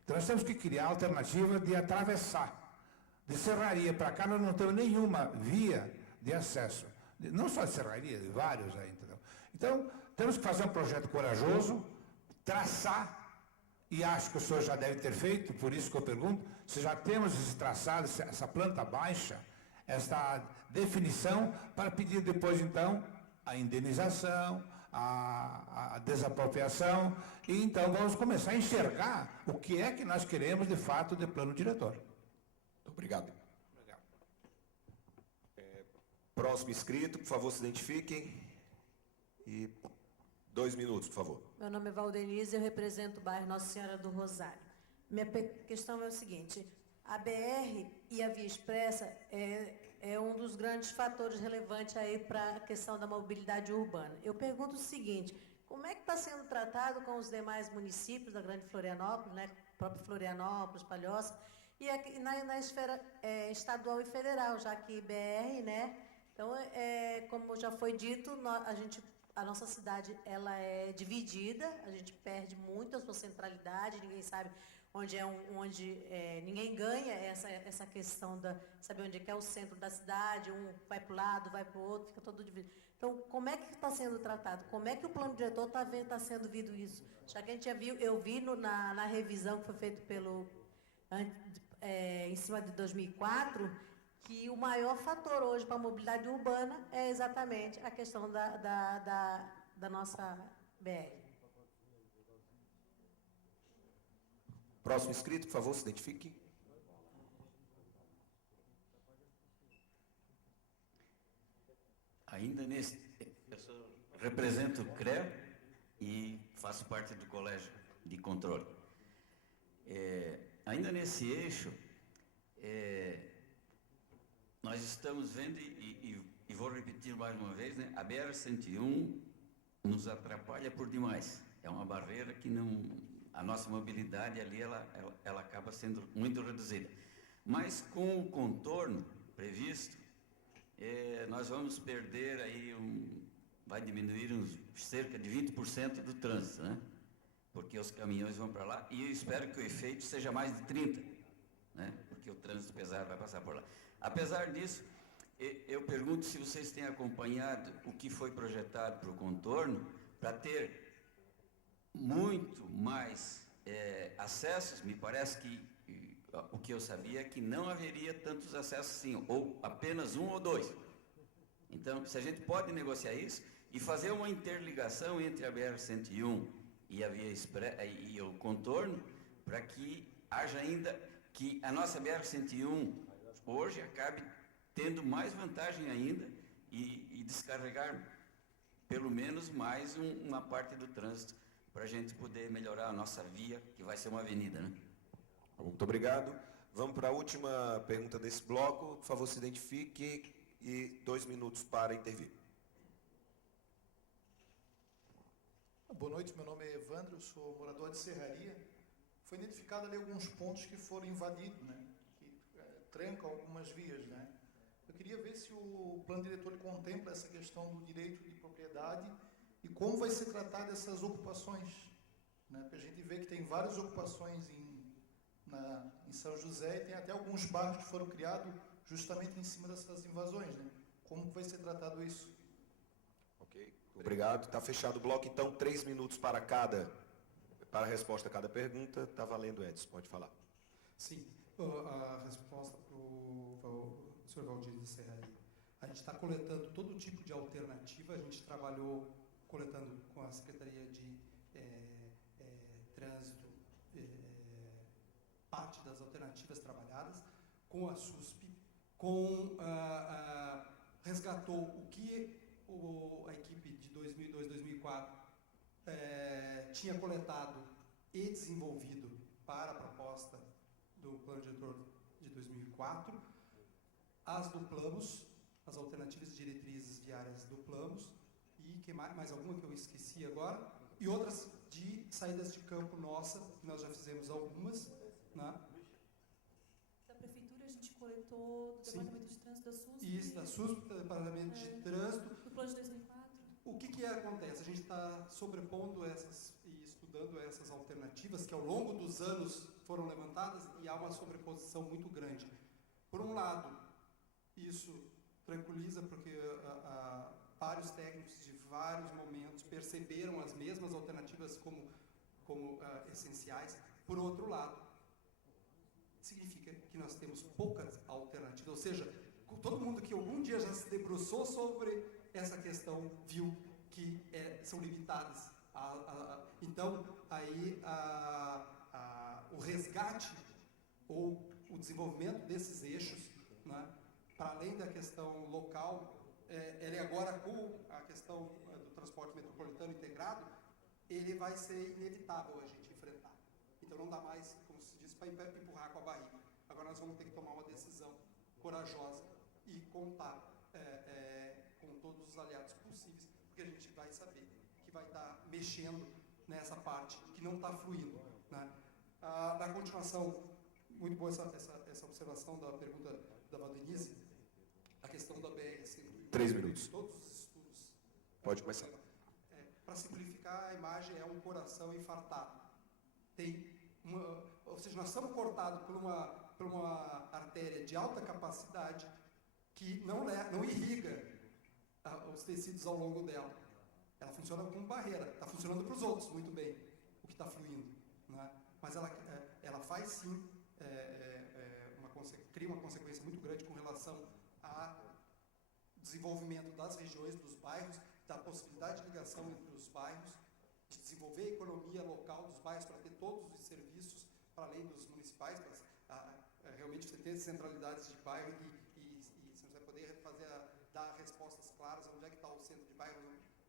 Então nós temos que criar a alternativa de atravessar. De Serraria para cá nós não temos nenhuma via de acesso. Não só de Serraria, de vários aí, entendeu? Então, temos que fazer um projeto corajoso, traçar, e acho que o senhor já deve ter feito, por isso que eu pergunto, se já temos esse traçado, essa planta baixa, essa definição, para pedir depois, então, a indenização, a desapropriação, e então vamos começar a enxergar o que é que nós queremos, de fato, de plano diretor. Obrigado. Próximo inscrito, por favor, se identifiquem. E 2 2 minutos, por favor. Meu nome é Valdenise, eu represento o bairro Nossa Senhora do Rosário. Questão é o seguinte, a BR e a Via Expressa é um dos grandes fatores relevantes aí para a questão da mobilidade urbana. Eu pergunto o seguinte, como é que está sendo tratado com os demais municípios da Grande Florianópolis, né, próprio Florianópolis, Palhoça, e aqui na esfera estadual e federal, já que BR, né? Então, como já foi dito, a nossa cidade ela é dividida, a gente perde muito a sua centralidade, ninguém sabe onde ninguém ganha essa questão da saber onde é que é o centro da cidade, um vai para o lado, vai para o outro, fica todo dividido. Então, como é que está sendo tratado? Como é que o plano diretor está sendo visto isso? Já que a gente já viu, eu vi na revisão que foi feita em cima de 2004, que o maior fator hoje para a mobilidade urbana é exatamente a questão da nossa BR. Próximo inscrito, por favor, se identifique. Ainda eu represento o CREA e faço parte do Colégio de Controle. Ainda nesse eixo, nós estamos vendo, e vou repetir mais uma vez, né, a BR-101 nos atrapalha por demais. É uma barreira que a nossa mobilidade ali ela acaba sendo muito reduzida. Mas com o contorno previsto, nós vamos perder aí vai diminuir cerca de 20% do trânsito, né? Porque os caminhões vão para lá e eu espero que o efeito seja mais de 30%, né? Porque o trânsito pesado vai passar por lá. Apesar disso, eu pergunto se vocês têm acompanhado o que foi projetado para o contorno, para ter muito mais acessos. Me parece que o que eu sabia é que não haveria tantos acessos assim, ou apenas 1 ou 2. Então, se a gente pode negociar isso e fazer uma interligação entre a BR-101 e a Via Expressa e o contorno, para que haja ainda que a nossa BR-101 hoje acabe tendo mais vantagem ainda e descarregar pelo menos mais uma parte do trânsito para a gente poder melhorar a nossa via, que vai ser uma avenida, né? Muito obrigado. Vamos para a última pergunta desse bloco. Por favor, se identifique e 2 minutos para intervir. Boa noite, meu nome é Evandro, eu sou morador de Serraria. Foi identificado ali alguns pontos que foram invadidos, né? Que trancam algumas vias, né? Eu queria ver se o plano diretor ele contempla essa questão do direito de propriedade e como vai ser tratada essas ocupações, né? Porque a gente vê que tem várias ocupações em São José e tem até alguns bairros que foram criados justamente em cima dessas invasões, né? Como vai ser tratado isso? Ok, obrigado. Está fechado o bloco, então 3 minutos para a resposta a cada pergunta. Está valendo, Edson, pode falar. Sim, a resposta para o senhor Valdir de Serraria. A gente está coletando todo tipo de alternativa, a gente trabalhou coletando com a Secretaria de Trânsito parte das alternativas trabalhadas, com a SUSP, resgatou o que a equipe de 2002, 2004 tinha coletado e desenvolvido para a proposta do plano diretor de 2004, as duplamos, as alternativas diretrizes viárias duplamos, e que mais alguma que eu esqueci agora, e outras de saídas de campo nossa, que nós já fizemos algumas, né? Da prefeitura a gente coletou do Departamento de Trânsito da SUSP. Isso, da SUSP, do Departamento de Trânsito. Do plano de 2004. O que acontece? A gente está sobrepondo e estudando essas alternativas que ao longo dos anos foram levantadas e há uma sobreposição muito grande. Por um lado, isso tranquiliza porque vários técnicos de vários momentos perceberam as mesmas alternativas como essenciais. Por outro lado, significa que nós temos poucas alternativas, ou seja, todo mundo que algum dia já se debruçou sobre essa questão viu que são limitadas. Então, aí o resgate ou o desenvolvimento desses eixos, né, para além da questão local, ele agora com a questão do transporte metropolitano integrado, ele vai ser inevitável a gente enfrentar. Então não dá mais, como se diz, para empurrar com a barriga. Agora nós vamos ter que tomar uma decisão corajosa e contar com todos os aliados possíveis, porque a gente vai saber que vai estar mexendo nessa parte que não está fluindo, né? Na continuação, muito boa essa observação da pergunta da Valdenise, a questão da BR-101. 3 minutos. Todos os estudos. Pode começar. Para simplificar, a imagem é um coração infartado. Ou seja, nós estamos cortados por uma artéria de alta capacidade que não irriga os tecidos ao longo dela. Ela funciona como barreira, está funcionando para os outros muito bem, o que está fluindo, né? Mas ela faz sim, cria uma consequência muito grande com relação ao desenvolvimento das regiões, dos bairros, da possibilidade de ligação entre os bairros, de desenvolver a economia local dos bairros para ter todos os serviços, para além dos municipais, para realmente você ter centralidades de bairro e você vai poder dar respostas claras onde é que está o centro de bairro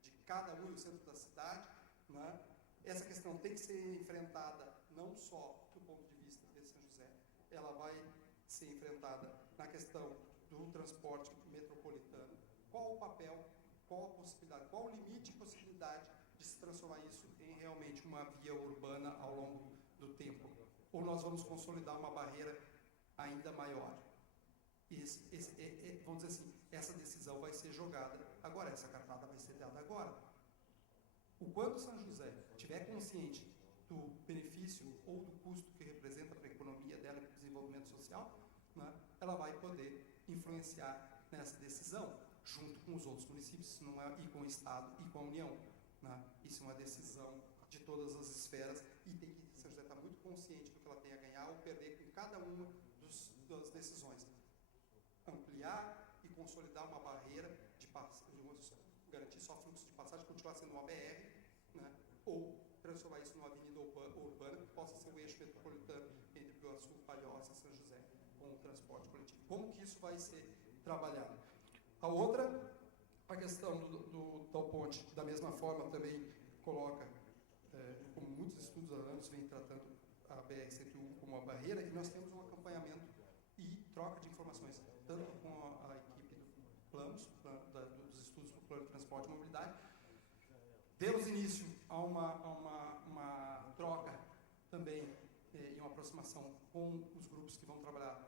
de cada um e o centro da cidade, né? Essa questão tem que ser enfrentada não só do ponto de vista de São José, ela vai ser enfrentada na questão do transporte metropolitano. Qual o papel, qual a possibilidade, qual o limite e possibilidade de se transformar isso em realmente uma via urbana ao longo do tempo? Ou nós vamos consolidar uma barreira ainda maior? Vamos dizer assim, essa decisão vai ser jogada agora, essa cartada vai ser dada agora. O quanto São José estiver consciente do benefício ou do custo que representa para a economia dela e para o desenvolvimento social, né, ela vai poder influenciar nessa decisão, junto com os outros municípios, e com o Estado e com a União, né? Isso é uma decisão de todas as esferas e São José está muito consciente do que ela tem a ganhar ou perder com cada uma das decisões. Ampliar e consolidar uma barreira garantir só fluxo de passagem, continuar sendo uma BR, né? Ou transformar isso numa avenida urbana que possa ser o eixo metropolitano entre Iguaçu, Palhoça, São José, com o transporte coletivo. Como que isso vai ser trabalhado? A outra, a questão da ponte, da mesma forma, também coloca, como muitos estudos há anos vêm tratando a BR-101 como uma barreira, e nós temos um acompanhamento e troca de informações, tanto com a equipe do Planos, dos estudos para o Plano de Transporte e Mobilidade. Demos início a uma troca também e uma aproximação com os grupos que vão trabalhar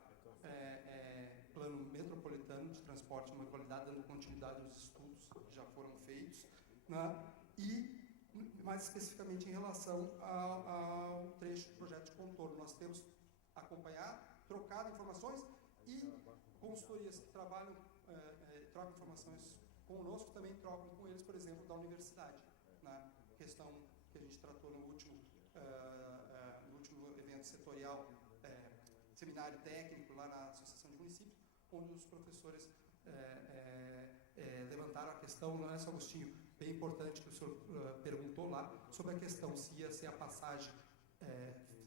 plano metropolitano de transporte e mobilidade, dando continuidade aos estudos que já foram feitos, né? E mais especificamente em relação ao trecho do projeto de contorno. Nós temos acompanhado, trocado informações e consultorias que trabalham, trocam informações conosco, também trocam com eles, por exemplo, da universidade, né? Questão que a gente tratou no último evento setorial, seminário técnico lá na Associação de Municípios, onde os professores levantaram a questão, não é, São Agostinho, bem importante que o senhor perguntou lá, sobre a questão se ia ser a passagem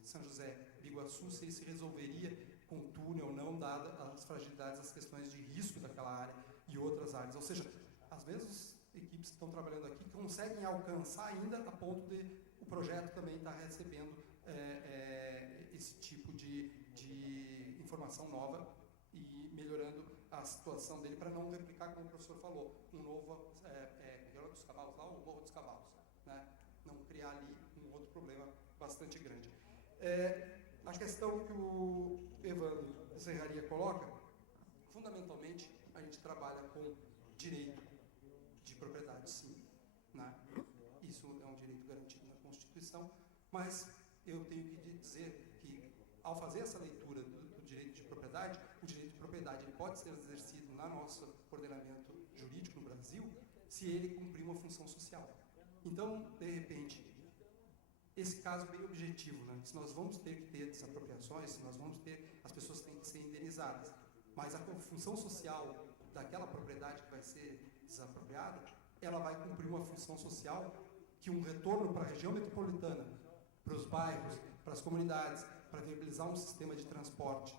São José-Biguaçu, se isso se resolveria com túnel ou não, dada as fragilidades, as questões de risco daquela área e outras áreas. Ou seja, as mesmas equipes que estão trabalhando aqui conseguem alcançar ainda a ponto de o projeto também estar recebendo esse tipo de informação nova e melhorando a situação dele para não replicar, como o professor falou, um novo Vila dos Cavalos lá, ou Morro dos Cavalos, né? Não criar ali um outro problema bastante grande. A questão que o Evandro Serraria coloca, fundamentalmente, a gente trabalha com direito de propriedade, sim, né? Isso é um direito garantido na Constituição, mas eu tenho que dizer que, ao fazer essa leitura do direito de propriedade, o direito de propriedade ele pode ser exercido no nosso ordenamento jurídico no Brasil se ele cumprir uma função social. Então, de repente, esse caso bem objetivo, né? Se nós vamos ter que ter desapropriações, se nós vamos ter, as pessoas têm que ser indenizadas, mas a função social daquela propriedade que vai ser desapropriada, ela vai cumprir uma função social que um retorno para a região metropolitana, para os bairros, para as comunidades, para viabilizar um sistema de transporte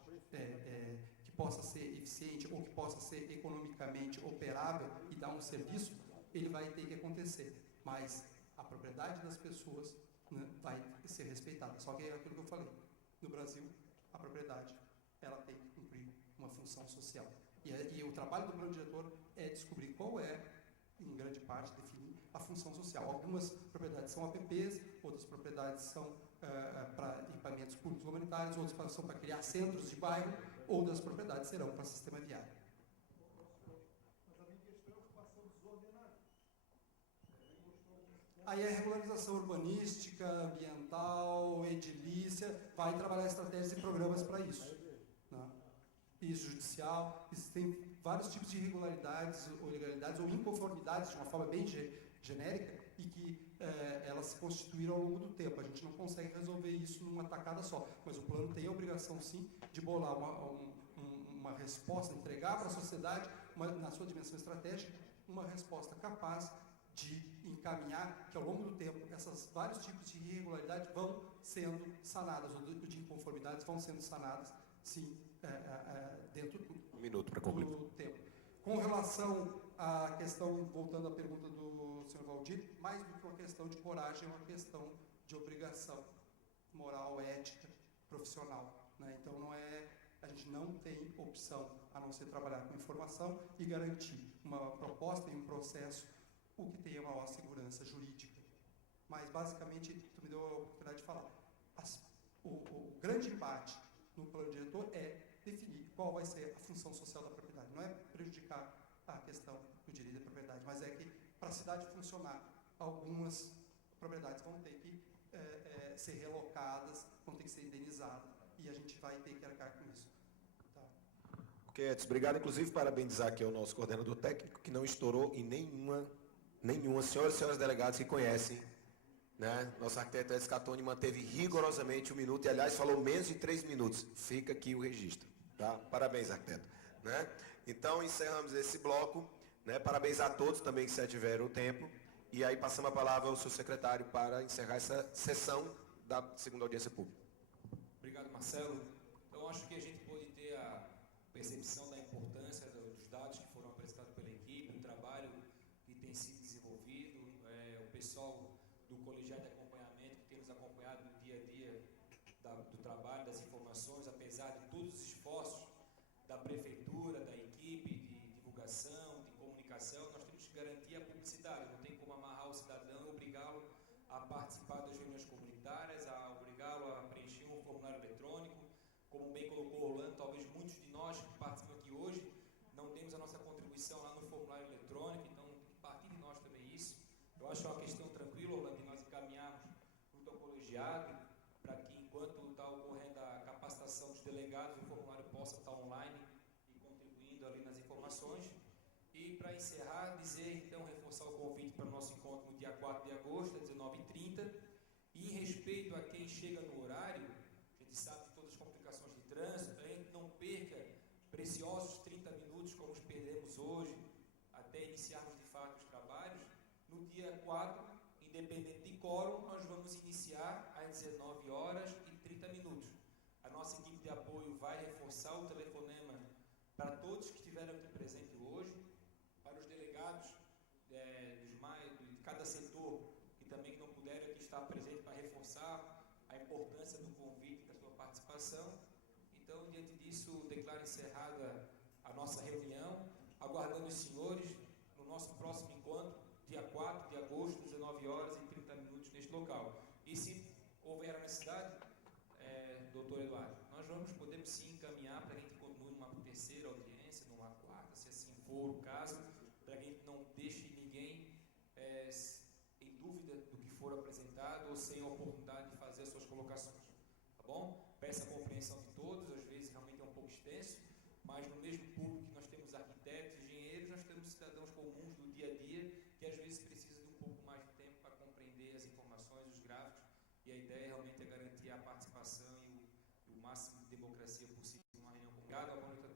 que possa ser eficiente ou que possa ser economicamente operável e dar um serviço, ele vai ter que acontecer. Mas a propriedade das pessoas, né, vai ser respeitada. Só que é aquilo que eu falei, no Brasil, a propriedade, ela tem que cumprir uma função social. E o trabalho do plano diretor é descobrir qual é, em grande parte, definir a função social. Algumas propriedades são APPs, outras propriedades são para equipamentos públicos humanitários, outras são para criar centros de bairro, outras propriedades serão para sistema viário. Aí a regularização urbanística, ambiental, edilícia, vai trabalhar estratégias e programas para isso. Né? Piso judicial, existem vários tipos de irregularidades ou ilegalidades ou inconformidades de uma forma bem genérica e que elas se constituíram ao longo do tempo. A gente não consegue resolver isso numa tacada só, mas o plano tem a obrigação, sim, de bolar uma resposta, entregar para a sociedade, na sua dimensão estratégica, uma resposta capaz de encaminhar que, ao longo do tempo, esses vários tipos de irregularidades vão sendo sanadas, ou de inconformidades vão sendo sanadas, sim, dentro do tempo. Com relação à questão, voltando à pergunta do senhor Valdir, mais do que uma questão de coragem, é uma questão de obrigação moral, ética, profissional. Né? Então, a gente não tem opção a não ser trabalhar com informação e garantir uma proposta e um processo o que tenha maior segurança jurídica. Mas, basicamente, tu me deu a oportunidade de falar. O grande embate no plano diretor é definir qual vai ser a função social da propriedade. Não é prejudicar a questão do direito da propriedade, mas é que, para a cidade funcionar, algumas propriedades vão ter que ser relocadas, vão ter que ser indenizadas, e a gente vai ter que arcar com isso. Tá. Ok, Edson, obrigado. Inclusive, parabenizar aqui ao nosso coordenador técnico, que não estourou em nenhuma, senhoras e senhores delegados que conhecem, né? Nosso arquiteto Edson Catoni manteve rigorosamente 1 minuto e, aliás, falou menos de 3 minutos. Fica aqui o registro. Tá? Parabéns, arquiteto. Né? Então, encerramos esse bloco. Né? Parabéns a todos também que se ativeram o tempo. E aí passamos a palavra ao seu secretário para encerrar essa sessão da segunda audiência pública. Obrigado, Marcelo. Então, acho que a gente pode ter a percepção da importância dos dados que foram apresentados pela equipe, do trabalho que tem sido desenvolvido, o pessoal do colegiado de acompanhamento que tem nos acompanhado no dia a dia do trabalho, das informações, apesar de todos os esforços da prefeitura, da equipe de divulgação, de comunicação, nós temos que garantir a publicidade. Não tem como amarrar o cidadão e obrigá-lo a participar das reuniões comunitárias, a obrigá-lo a preencher um formulário eletrônico. Como bem colocou o Orlando, talvez muitos de nós que participam aqui hoje não temos a nossa contribuição lá no formulário eletrônico, então tem que partir de nós também isso. Eu acho uma questão tranquila, Orlando, de nós encaminharmos junto ao colegiado, para que, enquanto está ocorrendo a capacitação dos delegados, o formulário possa estar online e contribuindo ali nas informações. E, para encerrar, dizer, então, reforçar o convite para o nosso encontro no dia 4 de agosto, às 19h30. E, em respeito a quem chega no horário, a gente sabe de todas as complicações de trânsito, a gente não perca preciosos 30 minutos, como os perdemos hoje, até iniciarmos de fato os trabalhos. No dia 4, independente de quórum, nós vamos iniciar às 19h30. A nossa equipe de apoio vai reforçar o telefonema para todos que estiveram aqui presentes hoje, para os delegados de cada setor que também não puderam aqui estar presente, para reforçar a importância do convite da sua participação. Então, diante disso, declaro encerrada a nossa reunião, aguardando os senhores no nosso próximo encontro, dia 4 de agosto, 19h30, neste local. E se houver a necessidade, doutor Eduardo, nós podemos sim encaminhar para que a gente continue numa terceira audiência, numa quarta, se assim for o caso, para que a gente não deixe ninguém em dúvida do que for apresentado ou sem a oportunidade de fazer as suas colocações. Tá bom? Peço a compreensão de todos, às vezes realmente é um pouco extenso, mas no mesmo público que nós temos arquitetos, engenheiros, nós temos cidadãos comuns do dia a dia, que às vezes precisam de um pouco mais de tempo para compreender as informações, os gráficos, e a ideia realmente é garantir a participação e o máximo de democracia possível numa reunião. Obrigado, boa noite a todos.